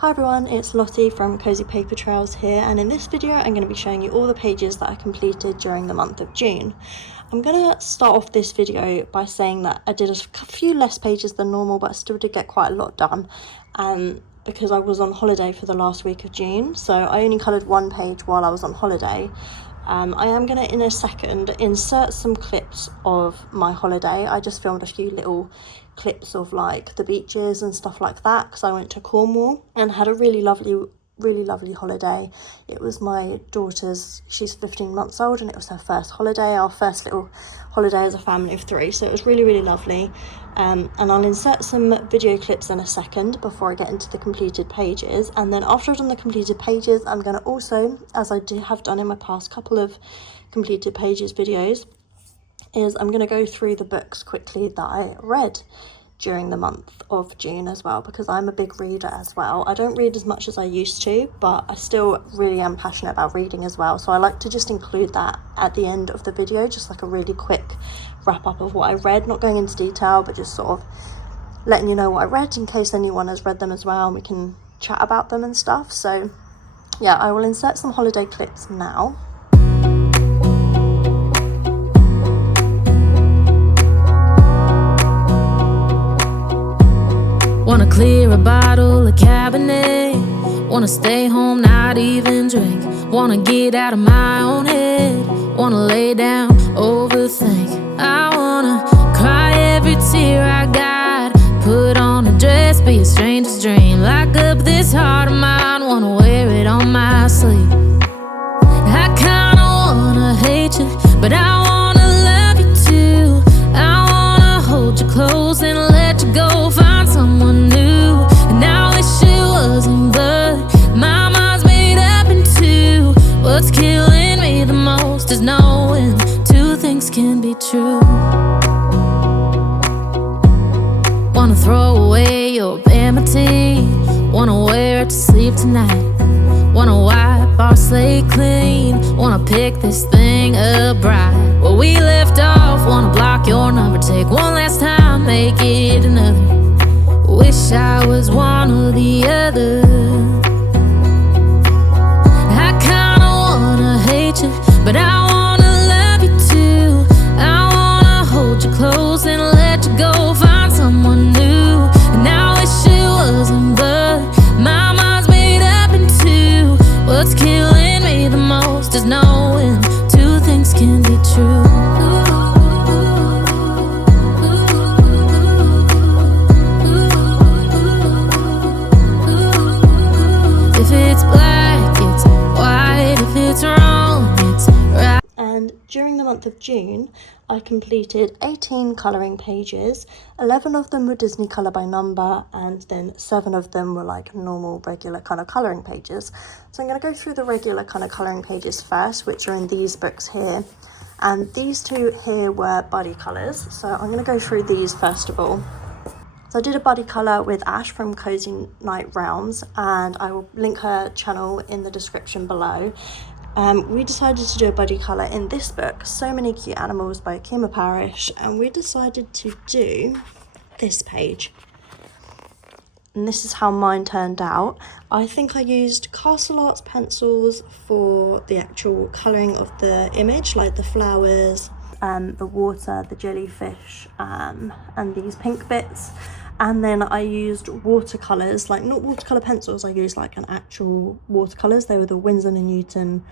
Hi everyone, it's Lottie from Cozy Paper Trails here, and in this video I'm going to be showing you all the pages that I completed during the month of June. I'm going to start off this video by saying that I did a few less pages than normal, but I still did get quite a lot done because I was on holiday for the last week of June, so I only coloured one page while I was on holiday. I am going to, in a second, insert some clips of my holiday. I just filmed a few little clips of like the beaches and stuff like that because I went to Cornwall and had a really lovely holiday. It was my daughter's, she's 15 months old, and it was her first holiday, our first little holiday as a family of 3, so it was really lovely. And I'll insert some video clips in a second before I get into the completed pages, and then after I've done the completed pages I'm going to also, as I have done in my past couple of completed pages videos, is I'm going to go through the books quickly that I read during the month of June as well, because I'm a big reader as well. I don't read as much as I used to, but I still really am passionate about reading as well, so I like to just include that at the end of the video, just like a really quick wrap up of what I read, not going into detail, but just sort of letting you know what I read in case anyone has read them as well, and we can chat about them and stuff. So yeah, I will insert some holiday clips now. Wanna clear a bottle of Cabernet, wanna stay home, not even drink, wanna get out of my own head, wanna lay down, overthink. I wanna cry every tear I got, put on a dress, be a stranger's dream, lock up this heart of mine, wanna wear it on my sleeve. I kinda wanna hate you, but I wanna love you too. I wanna hold you close and let you go, find someone new. And I wish it wasn't, but my mind's made up in two. What's killing me the most is knowing two things can be true. Wanna throw away your vanity, wanna wear it to sleep tonight, wanna wipe our slate clean, wanna pick this thing up right where we left off, wanna block your number, take one last time, make it another. Wish I was one or the other. I kinda wanna hate you, but I wanna love you too. I wanna hold you close and let you go, find someone new. And I wish it wasn't, but my mind's made up in two. What's killing me the most is knowing two things can be true. If it's black, it's white. If it's wrong, it's right. And during the month of June I completed 18 colouring pages. 11 of them were Disney colour by number, and then 7 of them were like normal regular kind of colouring pages. So I'm going to go through the regular kind of colouring pages first, which are in these books here, and these two here were buddy colours, so I'm going to go through these first of all. So I did a buddy colour with Ash from Cozy Night Realms, and I will link her channel in the description below. We decided to do a buddy colour in this book, So Many Cute Animals by Kimma Parrish, and we decided to do this page. And this is how mine turned out. I think I used Castle Arts pencils for the actual colouring of the image, like the flowers, the water, the jellyfish, and these pink bits. And then I used watercolours, like not watercolour pencils, I used like an actual watercolours. They were the Winsor & Newton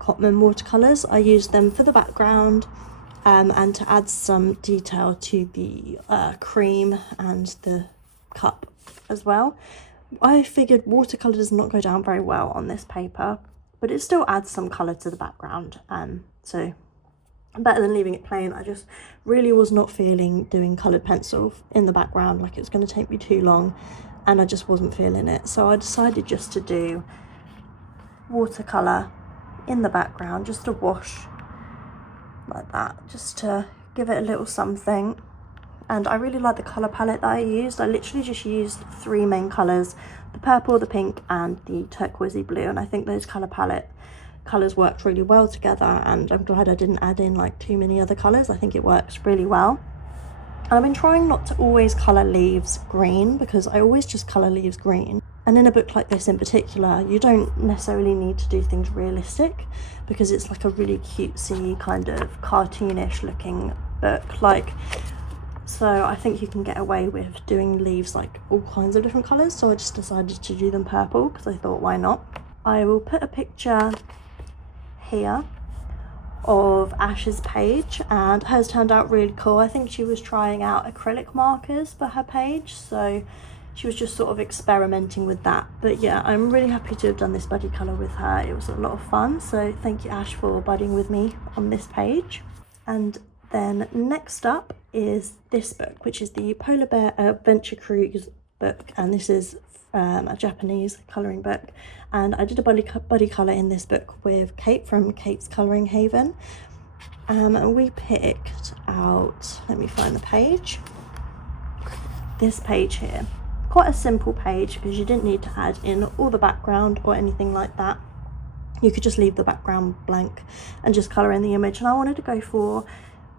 Cotman watercolours. I used them for the background and to add some detail to the cream and the cup as well. I figured watercolour does not go down very well on this paper, but it still adds some colour to the background, so better than leaving it plain. I just really was not feeling doing coloured pencil in the background, like it was going to take me too long, and I just wasn't feeling it, so I decided just to do watercolour in the background, just a wash like that, just to give it a little something. And I really like the colour palette that I used. I literally just used 3 main colours, the purple, the pink and the turquoisey blue, and I think those colours worked really well together, and I'm glad I didn't add in like too many other colours. I think it works really well. And I've been trying not to always colour leaves green, because I always just colour leaves green. And in a book like this in particular, you don't necessarily need to do things realistic, because it's like a really cutesy kind of cartoonish looking book. Like, so I think you can get away with doing leaves like all kinds of different colours, so I just decided to do them purple because I thought, why not? I will put a picture here of Ash's page, and hers turned out really cool. I think she was trying out acrylic markers for her page, so she was just sort of experimenting with that. But yeah, I'm really happy to have done this buddy colour with her. It was a lot of fun, so thank you, Ash, for budding with me on this page. And then next up is this book, which is the Polar Bear Adventure Cruise book, and this is a Japanese colouring book, and I did a buddy colour in this book with Kate from Kate's Colouring Haven, and we picked out, let me find the page, this page here. Quite a simple page because you didn't need to add in all the background or anything like that. You could just leave the background blank and just colour in the image, and I wanted to go for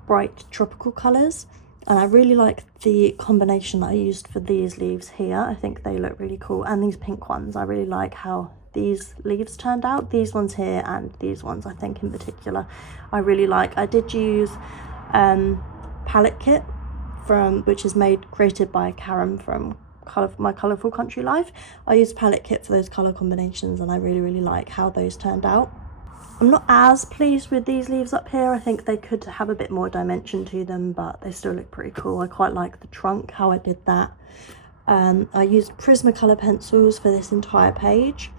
bright tropical colours, and I really like the combination that I used for these leaves here. I think they look really cool, and these pink ones, I really like how these leaves turned out. These ones here and these ones, I think in particular, I really like. I did use palette kit which is created by Karen from My Colourful Country Life. I used palette kit for those colour combinations, and I really like how those turned out. I'm not as pleased with these leaves up here. I think they could have a bit more dimension to them, but they still look pretty cool. I quite like the trunk, how I did that. I used Prismacolor pencils for this entire page,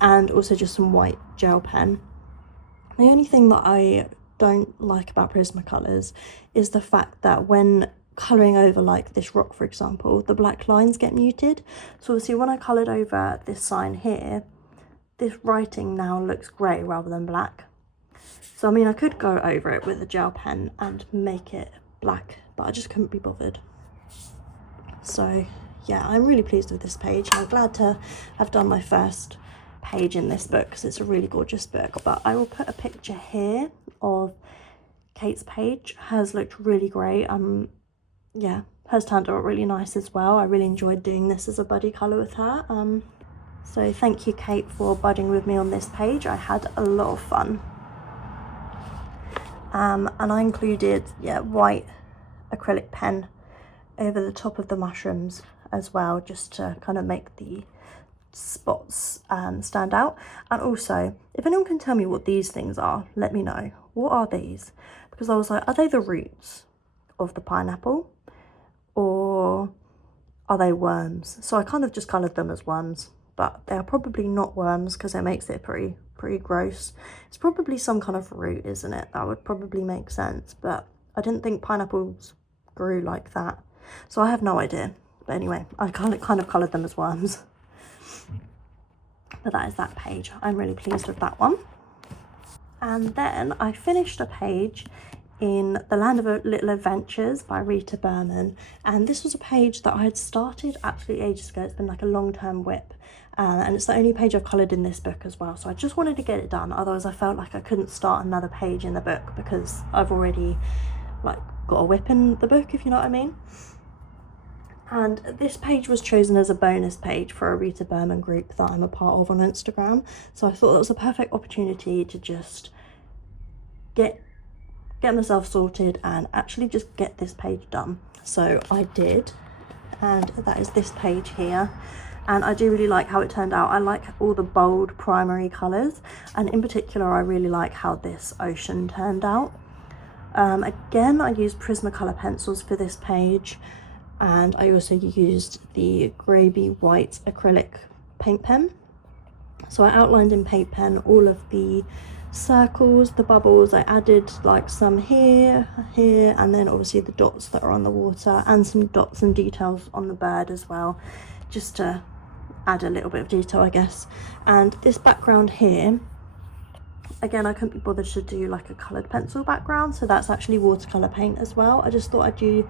and also just some white gel pen. The only thing that I don't like about Prismacolors is the fact that when colouring over like this rock, for example, the black lines get muted. So obviously when I coloured over this sign here, this writing now looks grey rather than black. So I mean, I could go over it with a gel pen and make it black, but I just couldn't be bothered. So yeah, I'm really pleased with this page, and I'm glad to have done my first page in this book because it's a really gorgeous book. But I will put a picture here of Kate's page. Hers looked really great. Yeah, hers turned out really nice as well. I really enjoyed doing this as a buddy colour with her. So thank you, Kate, for budding with me on this page. I had a lot of fun. And I included, white acrylic pen over the top of the mushrooms as well, just to kind of make the spots stand out. And also, if anyone can tell me what these things are, let me know. What are these? Because I was like, are they the roots of the pineapple, or are they worms? So I kind of just coloured them as worms, but they're probably not worms because it makes it pretty gross. It's probably some kind of root, isn't it? That would probably make sense, but I didn't think pineapples grew like that, so I have no idea. But anyway, I kind of coloured them as worms. But that is that page. I'm really pleased with that one. And then I finished a page in The Land of Little Adventures by Rita Berman, and this was a page that I had started absolutely ages ago. It's been like a long-term whip, and it's the only page I've coloured in this book as well, so I just wanted to get it done. Otherwise I felt like I couldn't start another page in the book because I've already like got a whip in the book, if you know what I mean. And this page was chosen as a bonus page for a Rita Berman group that I'm a part of on Instagram, so I thought that was a perfect opportunity to just get myself sorted and actually just get this page done. So I did, and that is this page here, and I do really like how it turned out. I like all the bold primary colours, and in particular I really like how this ocean turned out. Again, I used Prismacolor pencils for this page, and I also used the gravy white acrylic paint pen. So I outlined in paint pen all of the circles, the bubbles. I added like some here, and then obviously the dots that are on the water, and some dots and details on the bird as well, just to add a little bit of detail, I guess. And this background here, again, I couldn't be bothered to do like a coloured pencil background, so that's actually watercolour paint as well. I just thought I'd do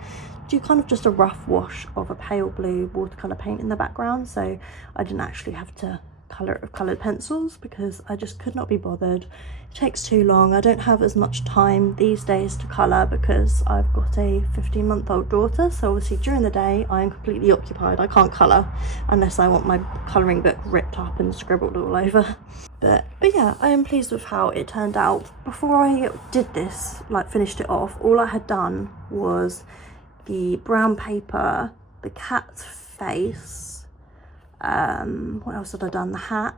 kind of just a rough wash of a pale blue watercolour paint in the background, so I didn't actually have to coloured pencils because I just could not be bothered. It takes too long. I don't have as much time these days to colour because I've got a 15-month-old daughter, so obviously during the day I am completely occupied. I can't colour unless I want my colouring book ripped up and scribbled all over. But yeah, I am pleased with how it turned out. Before I did this, like finished it off, all I had done was the brown paper, the cat's face, what else had I done? The hat.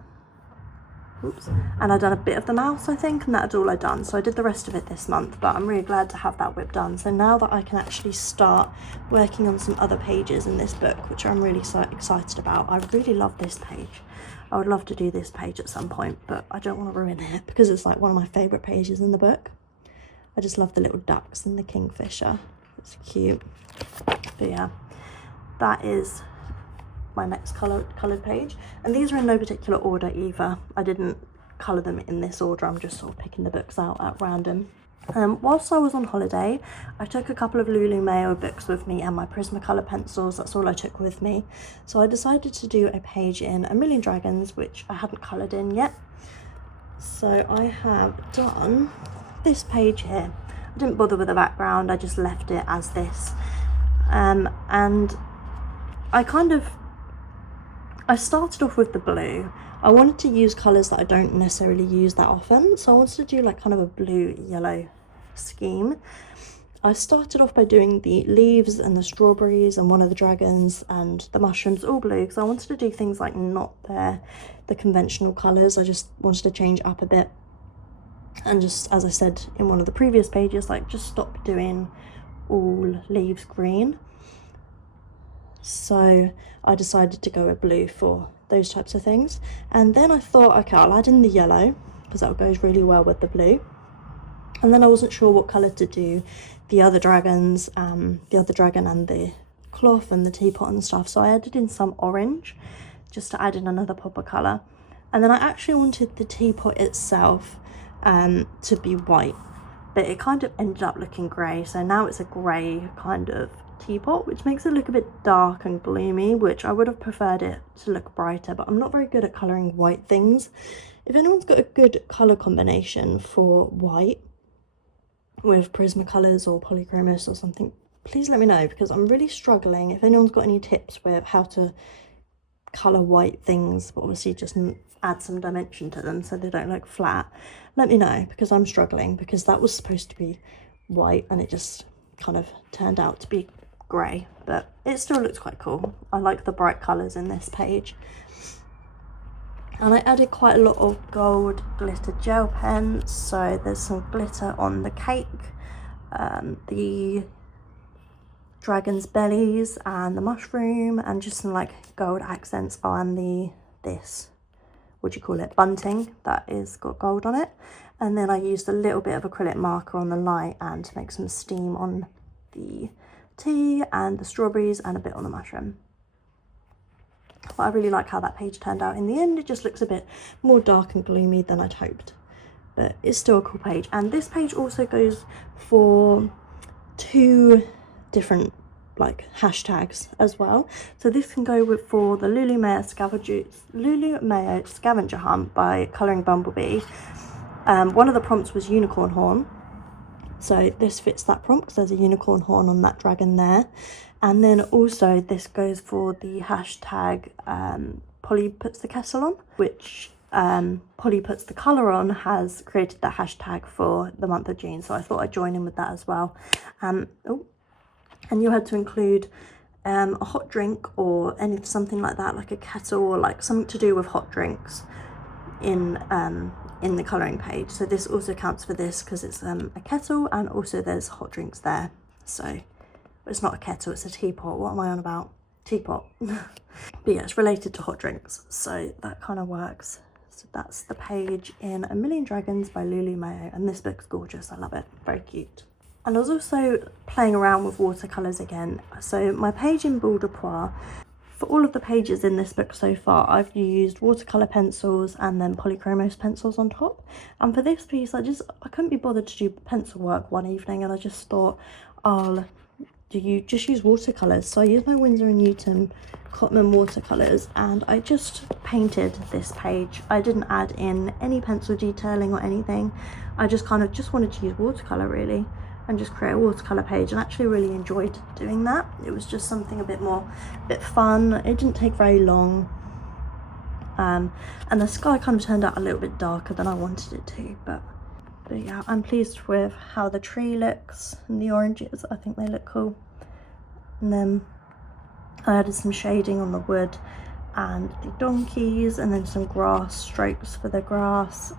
Oops. And I'd done a bit of the mouse, I think, and that's all I'd done. So I did the rest of it this month, but I'm really glad to have that whip done. So now that I can actually start working on some other pages in this book, which I'm really so excited about. I really love this page. I would love to do this page at some point, but I don't want to ruin it because it's like one of my favourite pages in the book. I just love the little ducks and the kingfisher. It's cute. But yeah, that is my next coloured page, and these are in no particular order either. I didn't colour them in this order, I'm just sort of picking the books out at random. Whilst I was on holiday, I took a couple of Lulu Mayo books with me and my Prismacolor pencils. That's all I took with me. So I decided to do a page in A Million Dragons, which I hadn't coloured in yet. So I have done this page here. I didn't bother with the background, I just left it as this. And I started off with the blue. I wanted to use colours that I don't necessarily use that often, so I wanted to do like kind of a blue yellow scheme. I started off by doing the leaves and the strawberries and one of the dragons and the mushrooms all blue because I wanted to do things like not the conventional colours. I just wanted to change up a bit, and just as I said in one of the previous pages, like just stop doing all leaves green. So I decided to go with blue for those types of things. And then I thought, okay, I'll add in the yellow because that goes really well with the blue. And then I wasn't sure what colour to do the other dragons, the other dragon and the cloth and the teapot and stuff. So I added in some orange just to add in another pop of colour. And then I actually wanted the teapot itself to be white, but it kind of ended up looking grey. So now it's a grey kind of teapot, which makes it look a bit dark and gloomy, which I would have preferred it to look brighter, but I'm not very good at colouring white things. If anyone's got a good colour combination for white with Prismacolors or Polychromos or something, please let me know because I'm really struggling. If anyone's got any tips with how to colour white things, but obviously just add some dimension to them so they don't look flat, let me know because I'm struggling, because that was supposed to be white and it just kind of turned out to be grey, but it still looks quite cool. I like the bright colours in this page. And I added quite a lot of gold glitter gel pens, so there's some glitter on the cake, the dragon's bellies and the mushroom, and just some like gold accents on this, what do you call it, bunting that is got gold on it. And then I used a little bit of acrylic marker on the light and to make some steam on the tea and the strawberries and a bit on the mushroom. But I really like how that page turned out in the end. It just looks a bit more dark and gloomy than I'd hoped, but it's still a cool page. And this page also goes for 2 different like hashtags as well. So this can go for the Lulu Mayo scavenger hunt by Colouring Bumblebee. One of the prompts was unicorn horn, so this fits that prompt because there's a unicorn horn on that dragon there. And then also this goes for the hashtag Polly puts the kettle on, which Polly puts the colour on has created that hashtag for the month of June, so I thought I'd join in with that as well. And you had to include a hot drink or something like that, like a kettle or like something to do with hot drinks in the colouring page. So this also counts for this because it's a kettle and also there's hot drinks there. So it's not a kettle, it's a teapot. What am I on about? Teapot. But yeah, it's related to hot drinks, so that kind of works. So that's the page in A Million Dragons by Lulu Mayo, and this book's gorgeous. I love it, very cute. And I was also playing around with watercolours again. So my page in Boule de Pois, for all of the pages in this book so far, I've used watercolour pencils and then Polychromos pencils on top. And for this piece, I couldn't be bothered to do pencil work one evening, and I just thought I'll you just use watercolors. So I used my Winsor & Newton Cotman watercolors, and I just painted this page. I didn't add in any pencil detailing or anything. I just kind of just wanted to use watercolor really, and just create a watercolor page, and actually really enjoyed doing that. It was just something a bit fun. It didn't take very long. And the sky kind of turned out a little bit darker than I wanted it to, but yeah, I'm pleased with how the tree looks and the oranges. I think they look cool. And then I added some shading on the wood and the donkeys, and then some grass strokes for the grass.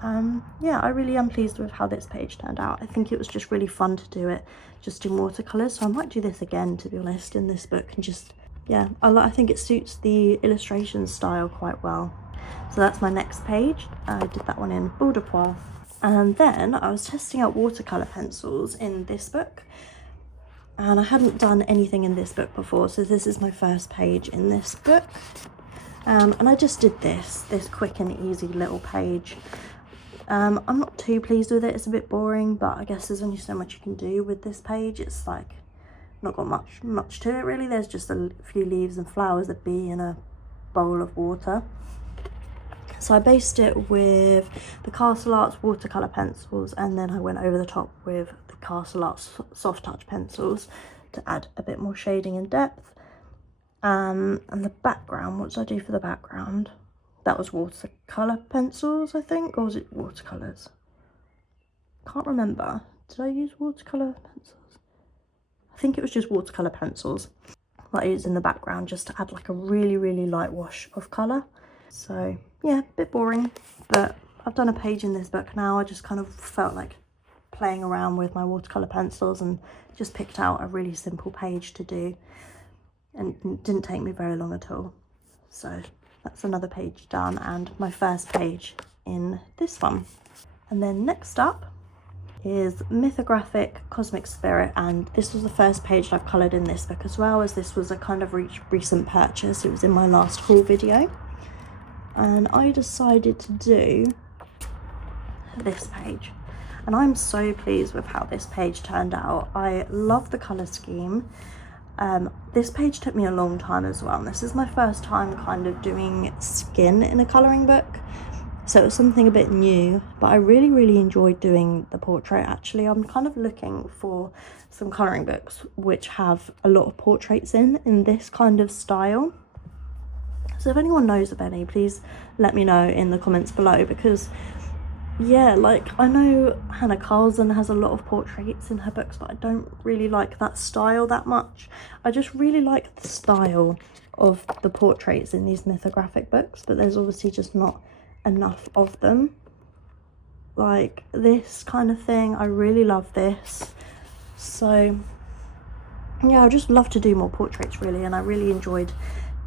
Yeah, I really am pleased with how this page turned out. I think it was just really fun to do it just in watercolors, so I might do this again, to be honest, in this book, and just, yeah, I think it suits the illustration style quite well. So that's my next page. I did that one in boules de poils. And then I was testing out watercolor pencils in this book, and I hadn't done anything in this book before, so this is my first page in this book. And I just did this quick and easy little page. I'm not too pleased with it. It's a bit boring, but I guess there's only so much you can do with this page. It's like not got much to it really. There's just a few leaves and flowers, a bee, and a bowl of water. So I based it with the Castle Arts watercolor pencils, and then I went over the top with the Castle Arts soft touch pencils to add a bit more shading and depth. And the background, what did I do for the background? That was watercolor pencils, I think, or was it watercolors? Can't remember. Did I use watercolor pencils? I think it was just watercolor pencils that I used in the background, just to add like a really light wash of color. So yeah, a bit boring, but I've done a page in this book now. I just kind of felt like playing around with my watercolor pencils and just picked out a really simple page to do, and it didn't take me very long at all. So that's another page done, and my first page in this one. And then next up is Mythographic Cosmic Spirit, and this was the first page I've coloured in this book as well, as this was a kind of recent purchase. It was in my last haul video, and I decided to do this page, and I'm so pleased with how this page turned out. I love the colour scheme. This page took me a long time as well, and this is my first time kind of doing skin in a colouring book, so it was something a bit new, but I really enjoyed doing the portrait. Actually, I'm kind of looking for some colouring books which have a lot of portraits in this kind of style. So if anyone knows of any, please let me know in the comments below, because yeah, like I know Hannah Carlson has a lot of portraits in her books, but I don't really like that style that much. I just really like the style of the portraits in these mythographic books, but there's obviously just not enough of them. Like this kind of thing, I really love this. So yeah, I just love to do more portraits really, and I really enjoyed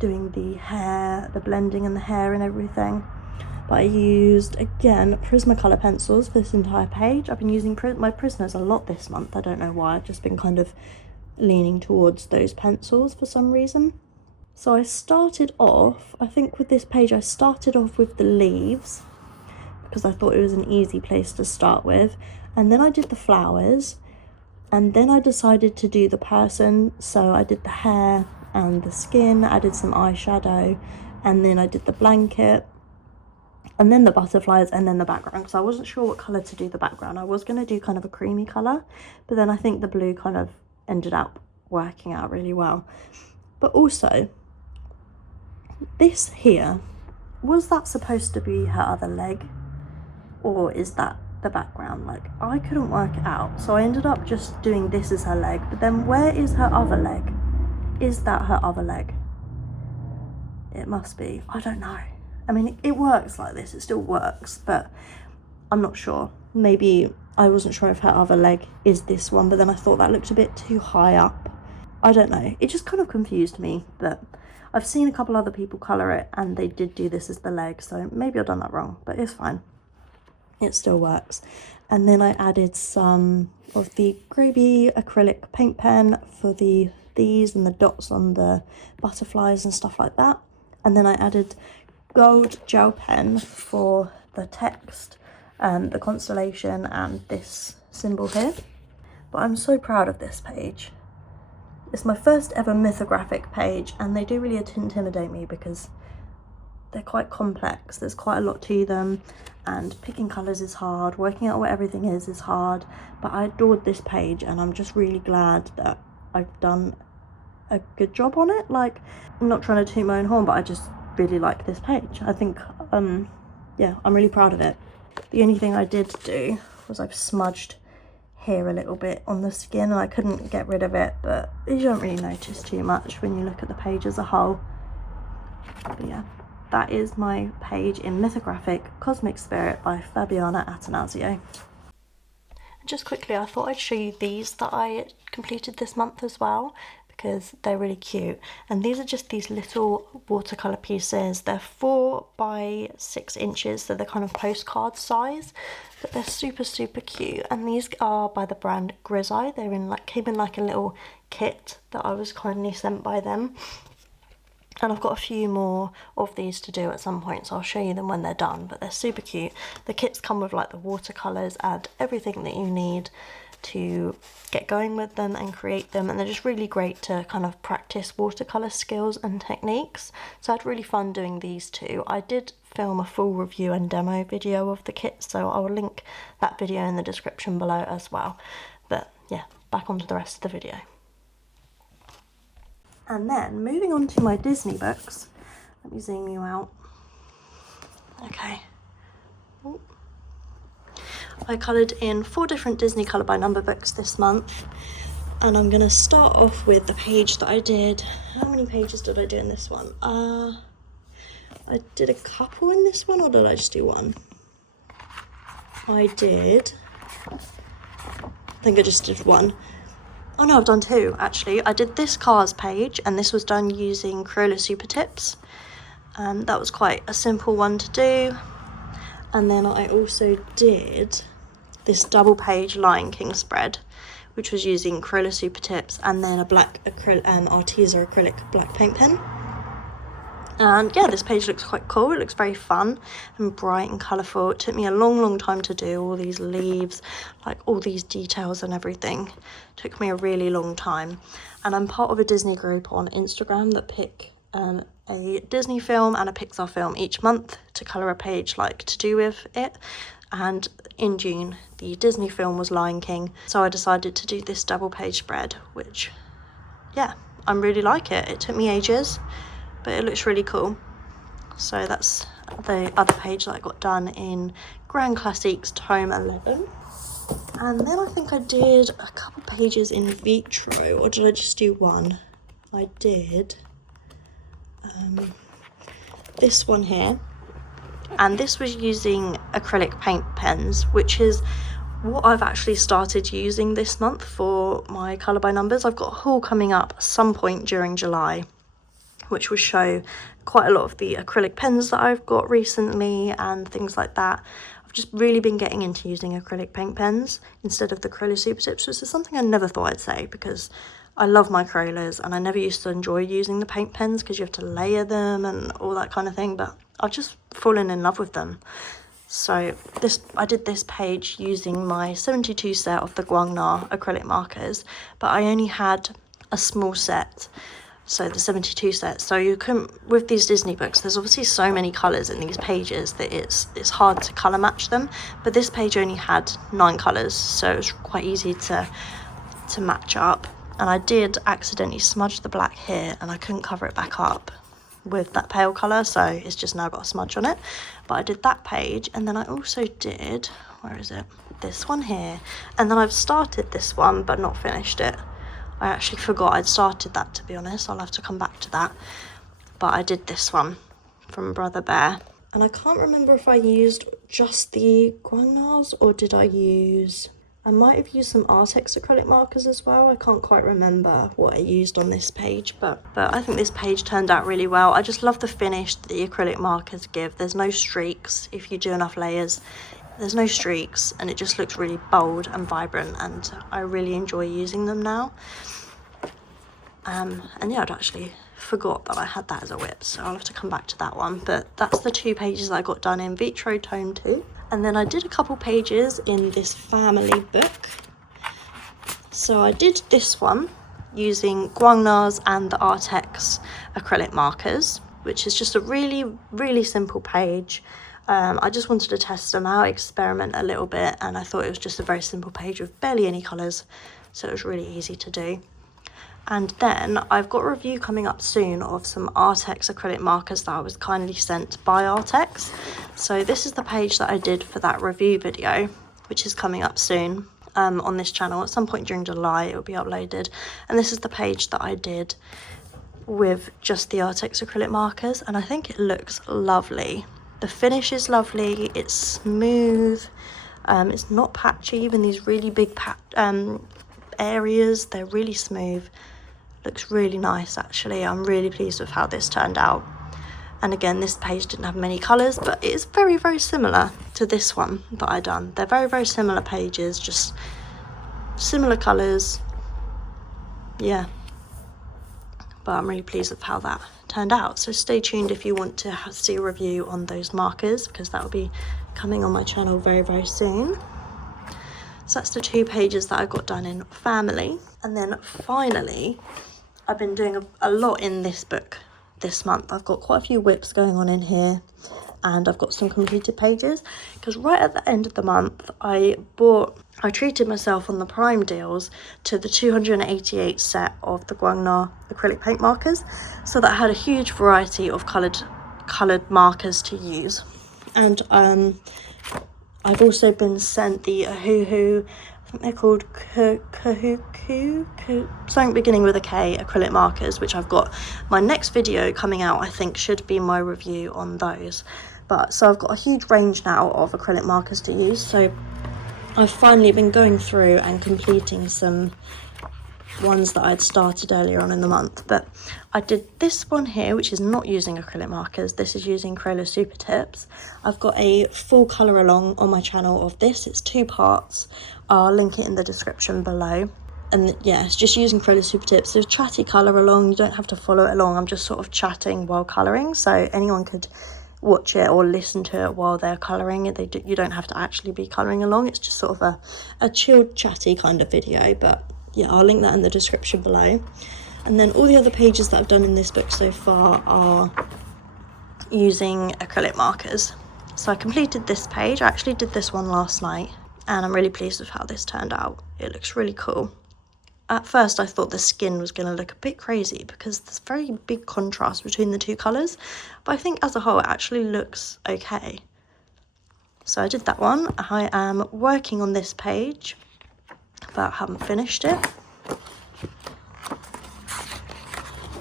doing the hair, the blending and the hair and everything. But I used, again, Prismacolor pencils for this entire page. I've been using my Prismas a lot this month. I don't know why. I've just been kind of leaning towards those pencils for some reason. So I started off, I think with this page, I started off with the leaves, because I thought it was an easy place to start with. And then I did the flowers. And then I decided to do the person. So I did the hair and the skin, added some eyeshadow, and then I did the blanket, and then the butterflies, and then the background, because I wasn't sure what colour to do the background. I was going to do kind of a creamy colour, but then I think the blue kind of ended up working out really well. But also, this here, was that supposed to be her other leg, or is that the background? Like, I couldn't work it out, so I ended up just doing this as her leg, but then where is her other leg? Is that her other leg? It must be. I don't know. I mean, it works like this. It still works, but I'm not sure. Maybe I wasn't sure if her other leg is this one, but then I thought that looked a bit too high up. I don't know. It just kind of confused me, but I've seen a couple other people colour it, and they did do this as the leg, so maybe I've done that wrong, but it's fine. It still works. And then I added some of the Grey acrylic paint pen for these and the dots on the butterflies and stuff like that. And then I added gold gel pen for the text, the constellation and this symbol here. But I'm so proud of this page. It's my first ever mythographic page, and they do really intimidate me because they're quite complex. There's quite a lot to them, and picking colours is hard, working out what everything is hard, but I adored this page, and I'm just really glad that I've done a good job on it. Like, I'm not trying to toot my own horn, but I just really like this page. I think, yeah, I'm really proud of it. The only thing I did do was I've smudged here a little bit on the skin, and I couldn't get rid of it, but you don't really notice too much when you look at the page as a whole. But yeah, that is my page in Mythographic Cosmic Spirit by Fabiana Attanasio. Just quickly, I thought I'd show you these that I completed this month as well, because they're really cute. And these are just these little watercolour pieces. They're 4 by 6 inches, so they're kind of postcard size, but they're super cute. And these are by the brand Grizzeye. They're in came in like a little kit that I was kindly sent by them. And I've got a few more of these to do at some point, so I'll show you them when they're done, but they're super cute. The kits come with like the watercolours and everything that you need to get going with them and create them, and they're just really great to kind of practice watercolour skills and techniques. So I had really fun doing these two. I did film a full review and demo video of the kit, so I will link that video in the description below as well. But yeah, back onto the rest of the video. And then moving on to my Disney books, let me zoom you out. Okay. Ooh. I coloured in 4 different Disney Colour by Number books this month, and I'm going to start off with the page that I did. How many pages did I do in this one? I did a couple in this one, or did I just do one? I think I just did one. Oh no, I've done 2 actually. I did this Cars page, and this was done using Crayola Super Tips, and that was quite a simple one to do. And then I also did this double page Lion King spread, which was using Crayola Super Tips and then a black Arteza acrylic black paint pen. And yeah, this page looks quite cool. It looks very fun and bright and colourful. It took me a long time to do all these leaves, like all these details and everything. It took me a really long time. And I'm part of a Disney group on Instagram that pick a Disney film and a Pixar film each month to colour a page like to do with it. And in June, the Disney film was Lion King. So I decided to do this double page spread, which, yeah, I really like it. It took me ages, but it looks really cool. So that's the other page that I got done in Grand Classics Tome 11. And then I think I did a couple pages in Vitro, or did I just do one? I did this one here, and this was using acrylic paint pens, which is what I've actually started using this month for my colour by numbers. I've got a haul coming up some point during July, which will show quite a lot of the acrylic pens that I've got recently and things like that. I've just really been getting into using acrylic paint pens instead of the Crayola Super Tips, which is something I never thought I'd say, because I love my Crayolas and I never used to enjoy using the paint pens because you have to layer them and all that kind of thing, but I've just fallen in love with them. So I did this page using my 72 set of the Guangna acrylic markers, but I only had a small set, so the 72 set. So you can, with these Disney books, there's obviously so many colours in these pages that it's hard to colour match them, but this page only had 9 colours, so it was quite easy to match up. And I did accidentally smudge the black here, and I couldn't cover it back up with that pale colour, so it's just now got a smudge on it. But I did that page, and then I also did, where is it? This one here. And then I've started this one, but not finished it. I actually forgot I'd started that, to be honest. I'll have to come back to that. But I did this one from Brother Bear. And I can't remember if I used just the Guangnas, or did I might have used some Artex acrylic markers as well. I can't quite remember what I used on this page, but I think this page turned out really well. I just love the finish that the acrylic markers give. There's no streaks if you do enough layers. There's no streaks, and it just looks really bold and vibrant, and I really enjoy using them now. And yeah, I'd actually forgot that I had that as a whip, so I'll have to come back to that one. But that's the 2 pages that I got done in Vitro Tome 2. And then I did a couple pages in this family book. So I did this one, using Guangnars and the Artex acrylic markers, which is just a really simple page. I just wanted to test them out, experiment a little bit, and I thought it was just a very simple page with barely any colours, so it was really easy to do. And then I've got a review coming up soon of some Artex acrylic markers that I was kindly sent by Artex. So this is the page that I did for that review video, which is coming up soon on this channel. At some point during July it will be uploaded. And this is the page that I did with just the Artex acrylic markers, and I think it looks lovely. The finish is lovely, it's smooth, it's not patchy. Even these really big areas, they're really smooth. Looks really nice actually. I'm really pleased with how this turned out. And again, this page didn't have many colours, but it's very similar to this one that I done. They're very similar pages, just similar colours, yeah. But I'm really pleased with how that turned out. So stay tuned if you want to see a review on those markers, because that will be coming on my channel very soon. So that's the 2 pages that I got done in family. And then finally, I've been doing a lot in this book this month. I've got quite a few whips going on in here, and I've got some completed pages, because right at the end of the month I treated myself on the Prime deals to the 288 set of the Guangnar acrylic paint markers, so that I had a huge variety of coloured markers to use. And I've also been sent the Ahuhu, I think they're called Kahuku, something beginning with a K, acrylic markers, which I've got my next video coming out, I think should be my review on those. But so I've got a huge range now of acrylic markers to use. So I've finally been going through and completing some ones that I'd started earlier on in the month. But I did this one here, which is not using acrylic markers. This is using Crayola Super Tips. I've got a full colour along on my channel of this. It's 2 parts. I'll link it in the description below. And yeah, it's just using Crayola Super Tips. There's chatty colour along. You don't have to follow it along. I'm just sort of chatting while colouring, so anyone could watch it or listen to it while they're colouring. You don't have to actually be colouring along. It's just sort of a chilled, chatty kind of video. But yeah, I'll link that in the description below. And then all the other pages that I've done in this book so far are using acrylic markers. So I completed this page. I actually did this one last night, and I'm really pleased with how this turned out. It looks really cool. At first I thought the skin was going to look a bit crazy because there's very big contrast between the 2 colours, but I think as a whole it actually looks okay. So I did that one. I am working on this page, but I haven't finished it.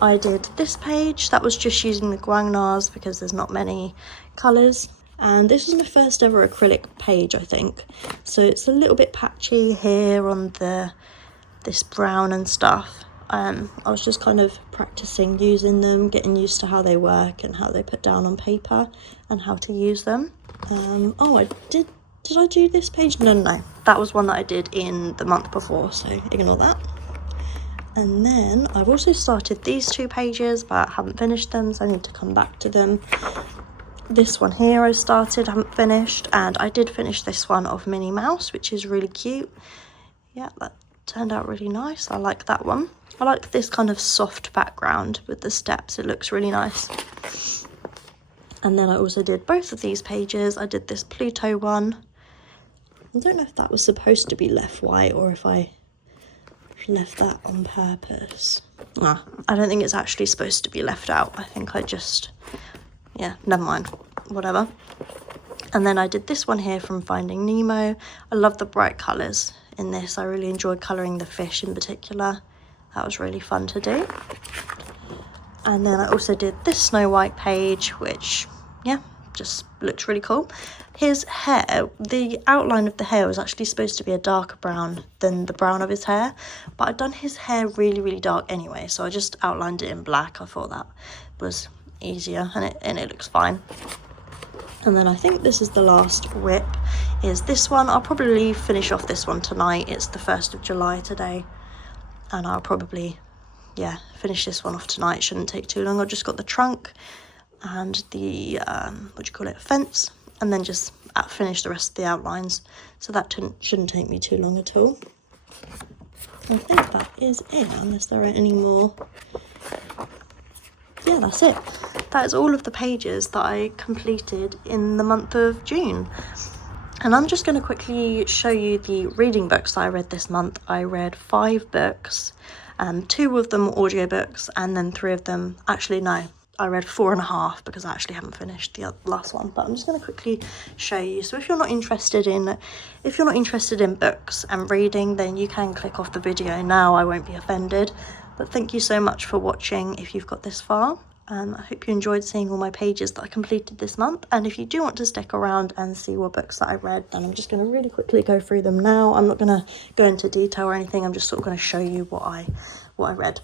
I did this page. That was just using the Guangnars because there's not many colours. And this was my first ever acrylic page, I think. So it's a little bit patchy here on this brown and stuff. I was just kind of practicing using them, getting used to how they work and how they put down on paper and how to use them. Oh, did I do this page? No. That was one that I did in the month before, so ignore that. And then I've also started these 2 pages, but I haven't finished them, so I need to come back to them. This one here I started, haven't finished, and I did finish this one of Minnie Mouse, which is really cute. Yeah, that turned out really nice. I like that one. I like this kind of soft background with the steps. It looks really nice. And then I also did both of these pages. I did this Pluto one. I don't know if that was supposed to be left white or if I left that on purpose. I don't think it's actually supposed to be left out. I think I just, yeah, never mind, whatever. And then I did this one here from Finding Nemo. I love the bright colours in this. I really enjoyed colouring the fish in particular. That was really fun to do. And then I also did this Snow White page, which, yeah, just looks really cool. His hair, the outline of the hair was actually supposed to be a darker brown than the brown of his hair, but I'd done his hair really dark anyway, so I just outlined it in black. I thought that was easier, and it looks fine. And then I think this is the last whip, is this one. I'll probably finish off this one tonight. It's the 1st of July today, and I'll probably, yeah, finish this one off tonight. Shouldn't take too long. I've just got the trunk and the fence, and then just finish the rest of the outlines, so that shouldn't take me too long at all. I think that is it, unless there are any more. Yeah, that's it. That is all of the pages that I completed in the month of June. And I'm just going to quickly show you the reading books that I read this month. I read 5 books, 2 of them audiobooks, and then 3 of them, actually no, I read 4.5 because I actually haven't finished the last one. But I'm just going to quickly show you. So if you're not interested in books and reading, then you can click off the video now. I won't be offended. But thank you so much for watching if you've got this far. I hope you enjoyed seeing all my pages that I completed this month. And if you do want to stick around and see what books that I read, then I'm just going to really quickly go through them now. I'm not going to go into detail or anything. I'm just sort of going to show you what I read.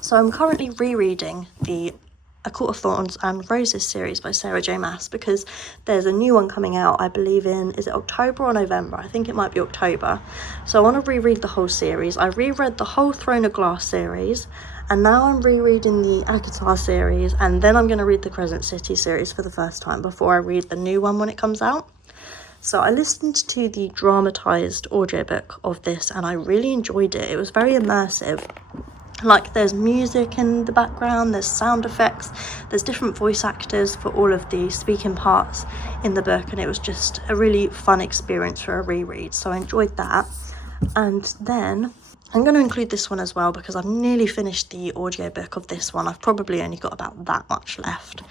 So I'm currently rereading the A Court of Thorns and Roses series by Sarah J Maas, because there's a new one coming out, I believe in, is it October or November? I think it might be October. So I want to reread the whole series. I reread the whole Throne of Glass series, and now I'm rereading the ACOTAR series, and then I'm going to read the Crescent City series for the first time before I read the new one when it comes out. So I listened to the dramatised audiobook of this and I really enjoyed it. It was very immersive. Like, there's music in the background, there's sound effects, there's different voice actors for all of the speaking parts in the book, and it was just a really fun experience for a reread, so I enjoyed that. And then I'm going to include this one as well because I've nearly finished the audiobook of this one. I've probably only got about that much left.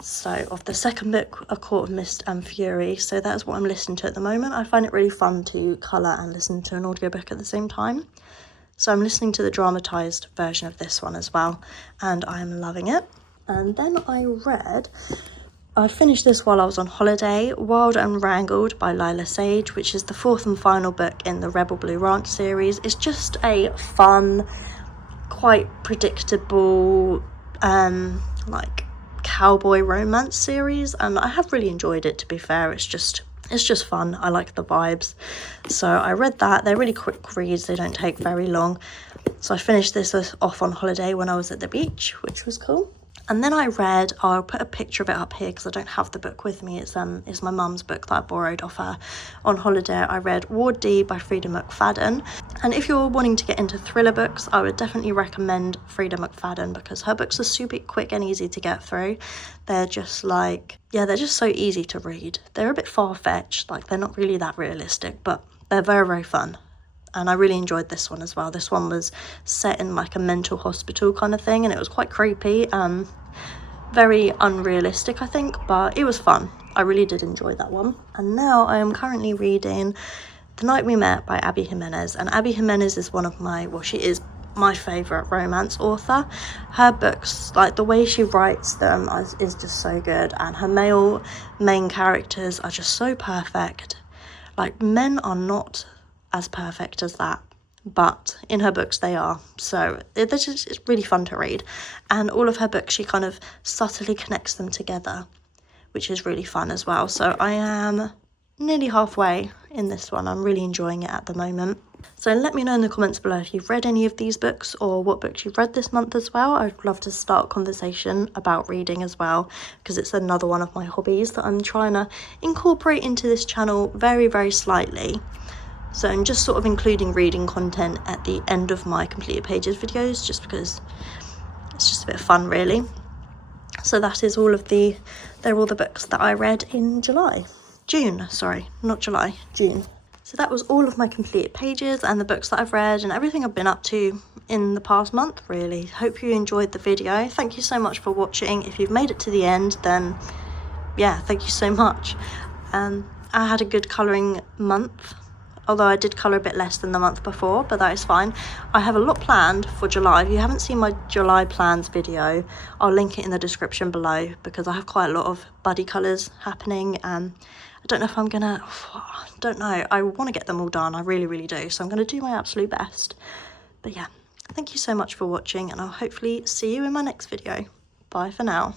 So of the second book, A Court of Mist and Fury, so that's what I'm listening to at the moment. I find it really fun to colour and listen to an audiobook at the same time. So I'm listening to the dramatised version of this one as well, and I'm loving it. And then I finished this while I was on holiday, Wild and Wrangled by Lila Sage, which is the 4th and final book in the Rebel Blue Ranch series. It's just a fun, quite predictable, like cowboy romance series, and I have really enjoyed it, to be fair. It's just fun. I like the vibes. So I read that. They're really quick reads. They don't take very long. So I finished this off on holiday when I was at the beach, which was cool. And then I'll put a picture of it up here because I don't have the book with me. It's my mum's book that I borrowed off her on holiday. I read Ward D by Frida McFadden. And if you're wanting to get into thriller books, I would definitely recommend Frida McFadden because her books are super quick and easy to get through. They're just they're just so easy to read. They're a bit far-fetched, like they're not really that realistic, but they're very, very fun. And I really enjoyed this one as well. This one was set in like a mental hospital kind of thing, and it was quite creepy, very unrealistic, I think, but it was fun. I really did enjoy that one. And now I am currently reading The Night We Met by Abby Jimenez, and Abby Jimenez is she is my favourite romance author. Her books, like the way she writes them is just so good, and her male main characters are just so perfect. Like, men are not as perfect as that, but in her books they are. So it's really fun to read, and all of her books she kind of subtly connects them together, which is really fun as well. So I am nearly halfway in this one. I'm really enjoying it at the moment. So let me know in the comments below if you've read any of these books or what books you've read this month as well. I'd love to start a conversation about reading as well, because it's another one of my hobbies that I'm trying to incorporate into this channel very, very slightly. So I'm just sort of including reading content at the end of my completed pages videos, just because it's just a bit of fun, really. So that is they're all the books that I read in June. So that was all of my completed pages and the books that I've read and everything I've been up to in the past month, really. Hope you enjoyed the video. Thank you so much for watching. If you've made it to the end, then yeah, thank you so much. I had a good colouring month. Although I did colour a bit less than the month before, but that is fine. I have a lot planned for July. If you haven't seen my July plans video, I'll link it in the description below, because I have quite a lot of buddy colours happening. I don't know if I'm gonna, I want to get them all done. I really, really do. So I'm going to do my absolute best. But yeah, thank you so much for watching, and I'll hopefully see you in my next video. Bye for now.